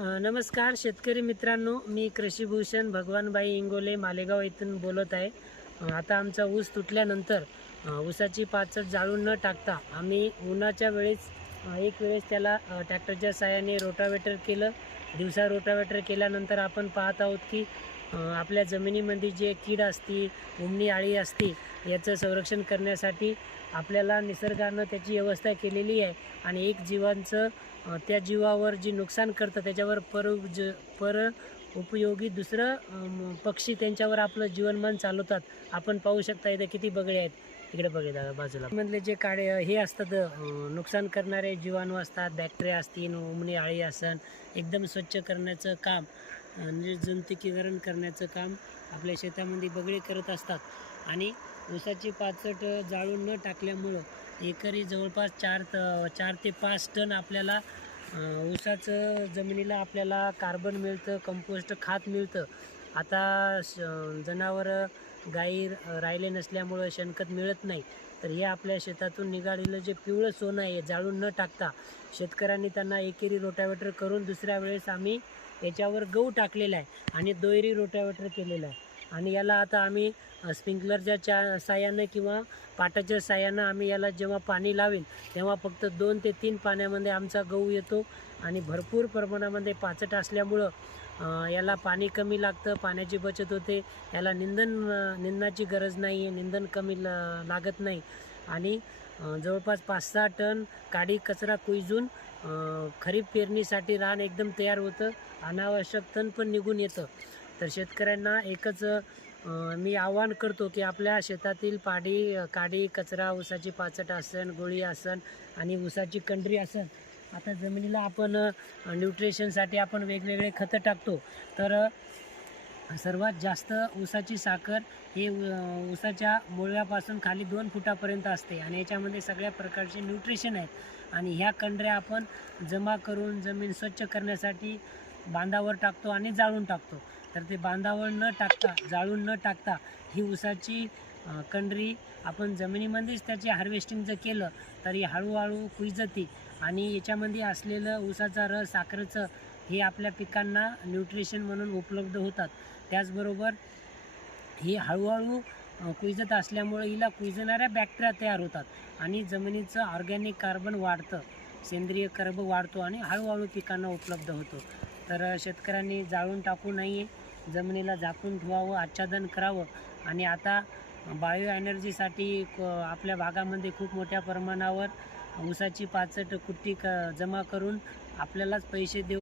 नमस्कार शेतकरी मित्रांनो, मी कृषीभूषण भगवानबाई इंगोले मालेगाव येथून बोलत आहे. आता आमचा ऊस तुटल्यानंतर ऊसाची पाचट जाळून न टाकता आम्ही उन्हाच्या वेळेस एक वेळेस त्याला ट्रॅक्टरच्या साहाय्याने रोटावेटर केलं. दिवसा रोटावेटर केल्यानंतर आपण पाहत आहोत की आपल्या जमिनीमध्ये जे कीड असती, उमणी आळी असती, याचं संरक्षण करण्यासाठी आपल्याला निसर्गानं त्याची व्यवस्था केलेली आहे. आणि एक जीवांचं त्या जीवावर जे नुकसान करतं त्याच्यावर पर उपयोगी दुसरं पक्षी त्यांच्यावर आपलं जीवनमान चालवतात. आपण पाहू शकता इथे किती बगळे आहेत. इकडे बघा बाजूला मधले जे काळे हे असतात, नुकसान करणारे जीवाणू असतात, बॅक्टेरिया असतील, उमणी आळी असन, एकदम स्वच्छ करण्याचं काम, निर्जंतुकीकरण करण्याचं काम आपल्या शेतामध्ये बगळे करत असतात. आणि ऊसाची पाचट जाळून न टाकल्यामुळं एकरी जवळपास 4 ते 5 टन आपल्याला ऊसाचं जमिनीला आपल्याला कार्बन मिळतं, कंपोस्ट खत मिळतं. आता जनावरं गाई राहिले नसल्यामुळं शेणखत मिळत नाही. तर हे आपल्या शेतातून निघालेलं जे पिवळं सोनं आहे जाळून न टाकता शेतकऱ्यांनी त्यांना एकेरी रोटावेटर करून दुसऱ्या वेळेस आम्ही याच्यावर गहू टाकलेला आहे आणि दोयरी रोटावेटर केलेलं आहे. आणि याला आता आम्ही स्प्रिंकलरच्या साहाय्यानं किंवा पाटाच्या साहाय्यानं आम्ही याला जेव्हा पाणी लावेल तेव्हा फक्त 2 ते 3 पाण्यामध्ये आमचा गहू येतो. आणि भरपूर प्रमाणामध्ये पाचट असल्यामुळं याला पाणी कमी लागतं, पाण्याची बचत होते. याला निंदनाची गरज नाही आहे, निंदन कमी लागत नाही. आणि जवळपास 5-6 टन काडी कचरा कुजून खरीप पेरणीसाठी रान एकदम तयार होतं. अनावश्यक तण पण निघून येतं. तर शेतकऱ्यांना एकच मी आवाहन करतो की आपल्या शेतातील काडी कचरा, ऊसाची पाचट असन, गोळी असन आणि ऊसाची कंडरी असन, आता जमिनीला आपण न्यूट्रिशनसाठी आपण वेगवेगळे खतं टाकतो. तर सर्वात जास्त ऊसाची साखर हे ऊसाच्या मुळव्यापासून खाली 2 फुटापर्यंत असते आणि याच्यामध्ये सगळ्या प्रकारचे न्यूट्रिशन आहेत. आणि ह्या कंडऱ्या आपण जमा करून जमीन स्वच्छ करण्यासाठी बांधावर टाकतो आणि जाळून टाकतो. तर ते बांधावर न टाकता, जाळून न टाकता ही ऊसाची कंडरी आपण जमिनीमध्येच त्याची हार्वेस्टिंग जर केलं तर ही हळूहळू कुजती आणि याच्यामध्ये असलेलं ऊसाचा रस, साखरेचं हे आपल्या पिकांना न्यूट्रिशन म्हणून उपलब्ध होतात. त्याचबरोबर ही हळूहळू कुजत असल्यामुळे हिला कुजणाऱ्या बॅक्टेरिया तयार होतात आणि जमिनीचं ऑर्गॅनिक कार्बन वाढतं, सेंद्रिय कर्ब वाढतो आणि हळूहळू पिकांना उपलब्ध होतो. तर शेतकऱ्यांनी जाळून टाकू नये, जमिनीला झाकून ठेवावं, आच्छादन करावं. आणि आता बायो एनर्जीसाठी आपल्या भागामध्ये खूप मोठ्या प्रमाणावर ऊसाची पाचट कुट्टी जमा करून आपल्यालाच पैसे देऊ